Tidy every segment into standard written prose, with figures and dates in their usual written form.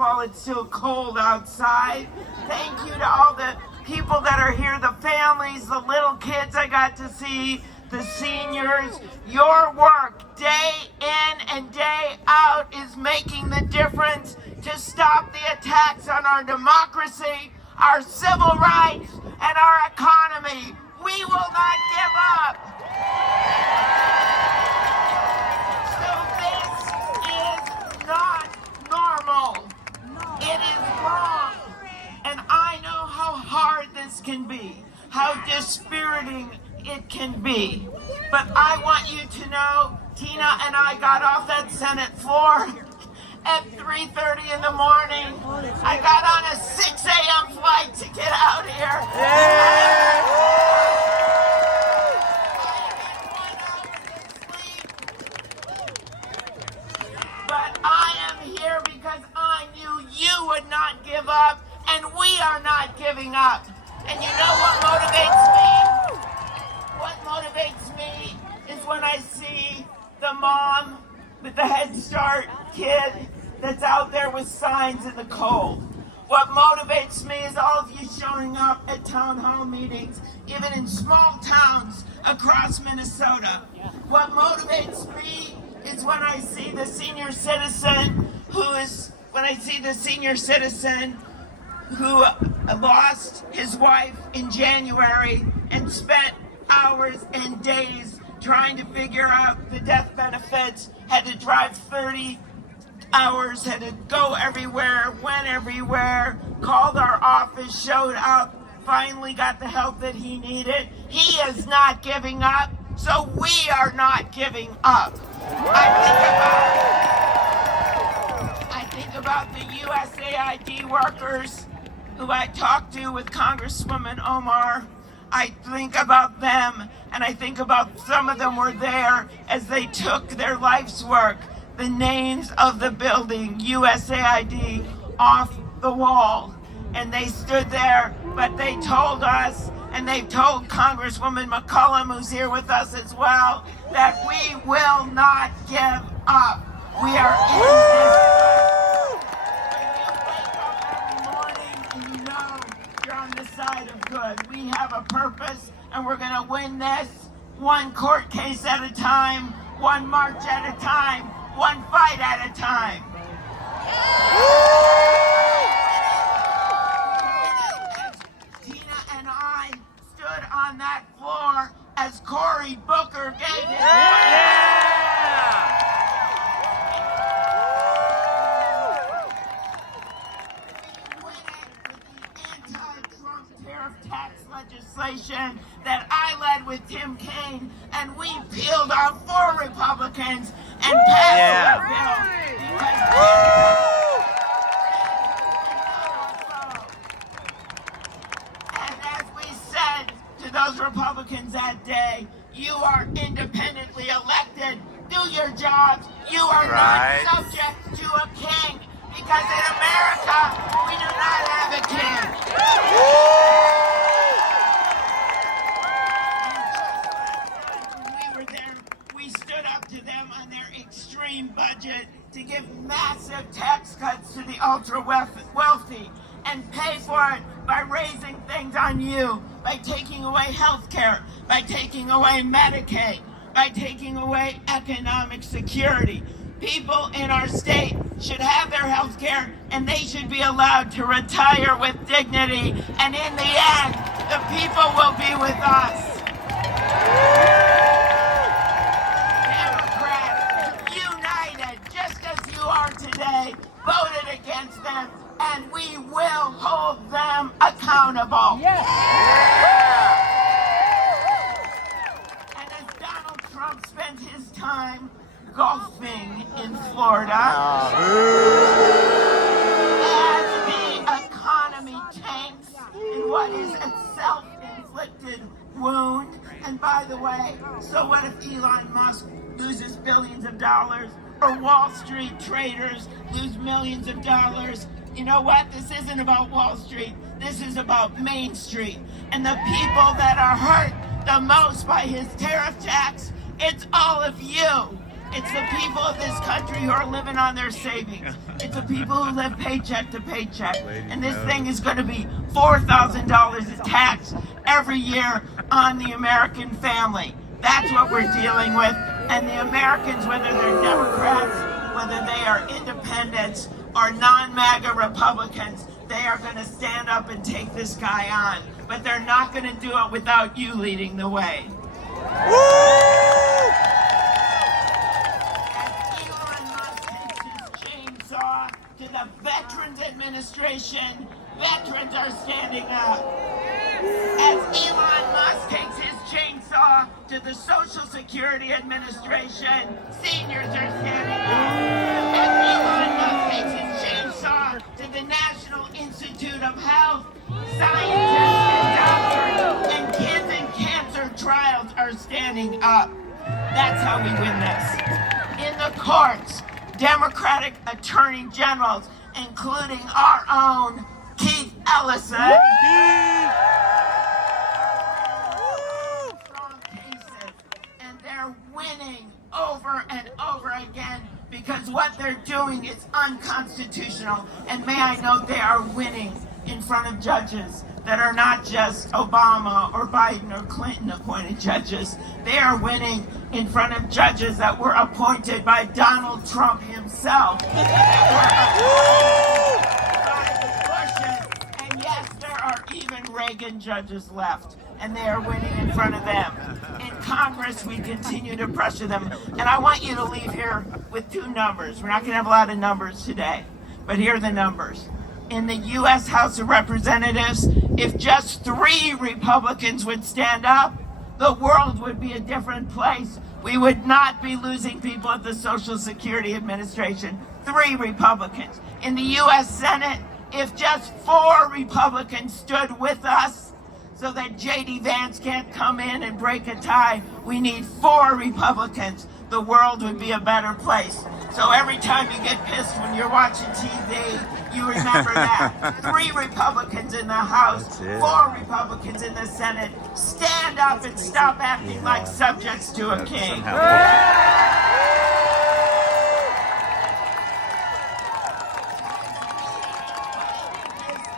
while it's still cold outside. Thank you to all the people that are here, the families, the little kids I got to see, the seniors. Your work day in and day out is making the difference to stop the attacks on our democracy, our civil rights, and our economy. We will not give up. So this is not normal. It is wrong. And I know how hard this can be, how dispiriting it can be. But I want you to know, Tina and I got off that Senate floor at 3:30 in the morning. I got on a 6 a.m. flight to get out here. But I am here because I knew you would not give up, and we are not giving up. And you know what motivates me? What motivates me is when I see the mom with the Head Start kid that's out there with signs in the cold. What motivates me is all of you showing up at town hall meetings, even in small towns across Minnesota. What motivates me is when I see the senior citizen who lost his wife in January and spent hours and days trying to figure out the death benefits, had to drive 30 hours, had to go everywhere, went everywhere, called our office, showed up, finally got the help that he needed. He is not giving up, so we are not giving up. I think about the USAID workers who I talked to with Congresswoman Omar. I think about them, and I think about some of them were there as they took their life's work, the names of the building, USAID, off the wall. And they stood there, but they told us, and they've told Congresswoman McCollum, who's here with us as well, that we will not give up. We are in this. When you wake up every morning and you know you're on the side of good. We have a purpose, and we're going to win this one court case at a time, one march at a time, one fight at a time. Tina and I stood on that floor as Cory Booker gave his tax legislation that I led with Tim Kaine, and we peeled off 4 Republicans and passed the bill. And as we said to those Republicans that day, you are independently elected. Do your jobs. You are not subject to a king, because in America we do not have a king. To them on their extreme budget to give massive tax cuts to the ultra wealthy and pay for it by raising things on you, by taking away health care, by taking away Medicaid, by taking away economic security. People in our state should have their health care, and they should be allowed to retire with dignity. And in the end, the people will be with us. Today, voted against them, and we will hold them accountable. Yes. And as Donald Trump spent his time golfing in Florida, as the economy tanks in what is a self-inflicted wound, and by the way, so what if Elon Musk loses billions of dollars? Or Wall Street traders lose millions of dollars? You know what? This isn't about Wall Street. This is about Main Street. And the people that are hurt the most by his tariff tax, it's all of you. It's the people of this country who are living on their savings. It's the people who live paycheck to paycheck. And this thing is going to be $4,000 in tax every year on the American family. That's what we're dealing with. And the Americans, whether they're Democrats, whether they are independents or non-MAGA Republicans, they are going to stand up and take this guy on. But they're not going to do it without you leading the way. To the Veterans Administration, veterans are standing up. As Elon Musk takes his chainsaw to the Social Security Administration, seniors are standing up. As Elon Musk takes his chainsaw to the National Institute of Health, scientists and doctors and kids in cancer trials are standing up. That's how we win this. In the courts, Democratic attorney generals, including our own Keith Ellison, strong cases, and they're winning over and over again because what they're doing is unconstitutional. And may I note, they are winning in front of judges that are not just Obama or Biden or Clinton appointed judges. They are winning in front of judges that were appointed by Donald Trump himself. That were appointed by the Bushes. And yes, there are even Reagan judges left, and they are winning in front of them. In Congress, we continue to pressure them. And I want you to leave here with two numbers. We're not going to have a lot of numbers today, but here are the numbers. In the U.S. House of Representatives, if just 3 Republicans would stand up, the world would be a different place. We would not be losing people at the Social Security Administration. 3 Republicans. In the U.S. Senate, if just 4 Republicans stood with us so that J.D. Vance can't come in and break a tie, we need 4 Republicans. The world would be a better place. So every time you get pissed when you're watching TV, you remember that. 3 Republicans in the House, 4 Republicans in the Senate. Stand up and stop acting like subjects to a king.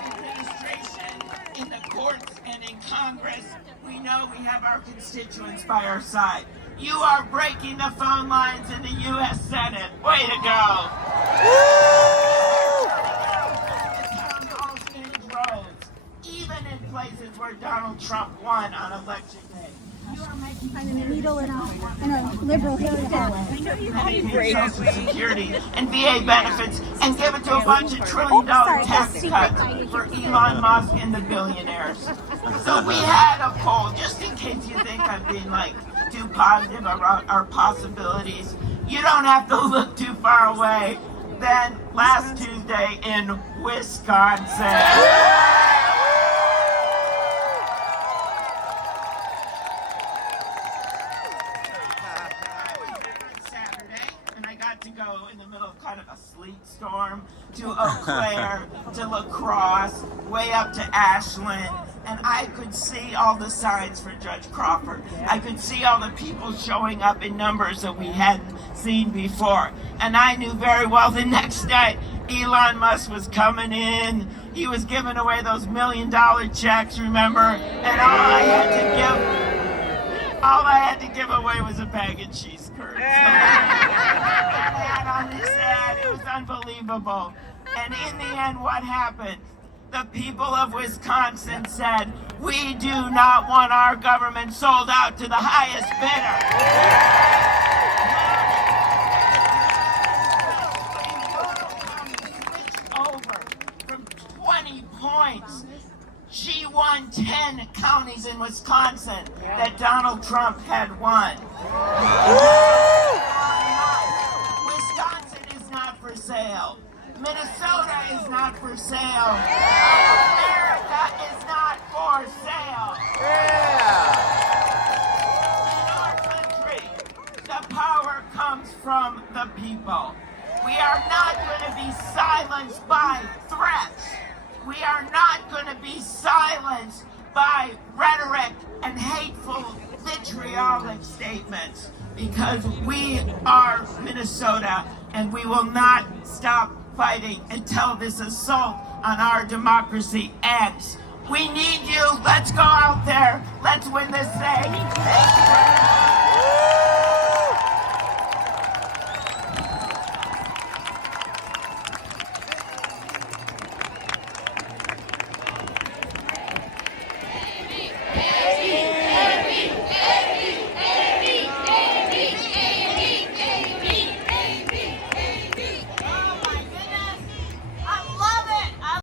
Administration, in the courts and in Congress, we know we have our constituents by our side. You are breaking the phone lines in the U.S. Senate. Way to go. Even in places where Donald Trump won on election day. You are making fun of a needle in a liberal haystack. Social Security and VA benefits and give it to a bunch of $1 trillion tax cuts for Elon Musk and the billionaires. So we had a poll, just in case you think I'm being too positive about our possibilities. You don't have to look too far away. Then last Tuesday in Wisconsin. To go in the middle of kind of a sleet storm to Eau Claire, to La Crosse, way up to Ashland, and I could see all the signs for Judge Crawford. I could see all the people showing up in numbers that we hadn't seen before. And I knew very well the next night Elon Musk was coming in. He was giving away those $1 million checks, remember? And all I had to give away was a bag of cheese curds. And on his ad, it was unbelievable. And in the end, what happened? The people of Wisconsin said, we do not want our government sold out to the highest bidder. Over from 20 points. She won 10 counties in Wisconsin that Donald Trump had won. Wisconsin is not for sale. Minnesota is not for sale. America is not for sale. In our country, the power comes from the people. We are not going to be silenced by threats. We are not going to be silenced by rhetoric and hateful vitriolic statements, because we are Minnesota and we will not stop fighting until this assault on our democracy ends. We need you. Let's go out there. Let's win this thing.